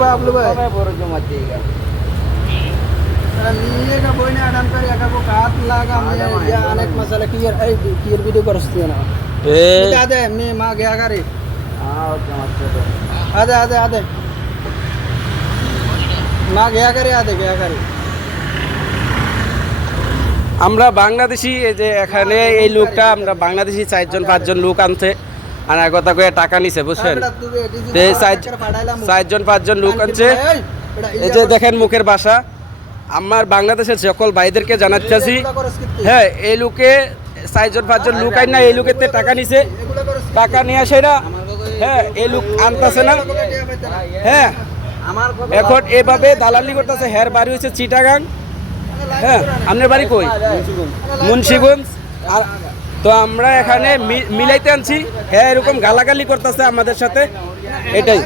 ba आप लोग Kau baru cuma tiga. ये का कोई नहीं आडम कर या का को हाथ लगा मैं या अनेक मसाला क्लियर वीडियो कर सकते हैं ना ए आधे मैं मां गया करे Ah, cuma satu. आधे मां गया करे আমরা বাংলাদেশি এই যে এখানে এই লোকটা আমরা বাংলাদেশি 4-5 লোক আনছে আর কথা কয়ে টাকা নিছে বুঝছেন তো এই 4-5 লোক আনছে এই যে দেখেন মুখের ভাষা আমার বাংলাদেশের সকল ভাইদেরকে জানাচ্ছি হ্যাঁ এই লোকে 4-5 লোক আইন না এই লোকের থেকে টাকা নিছে টাকা নিয়ে সেটা হ্যাঁ এই লোক আনতেছে না হ্যাঁ এখন এভাবে দালালি করতেছে হের বাড়ি হচ্ছে চিটাগাং হ্যাঁ আপনার বাড়ি কই মুন্সিগঞ্জ আর তো আমরা এখানে মিলাইতে আনছি হ্যাঁ এরকম গালাগালি করতেছে আমাদের সাথে এটাই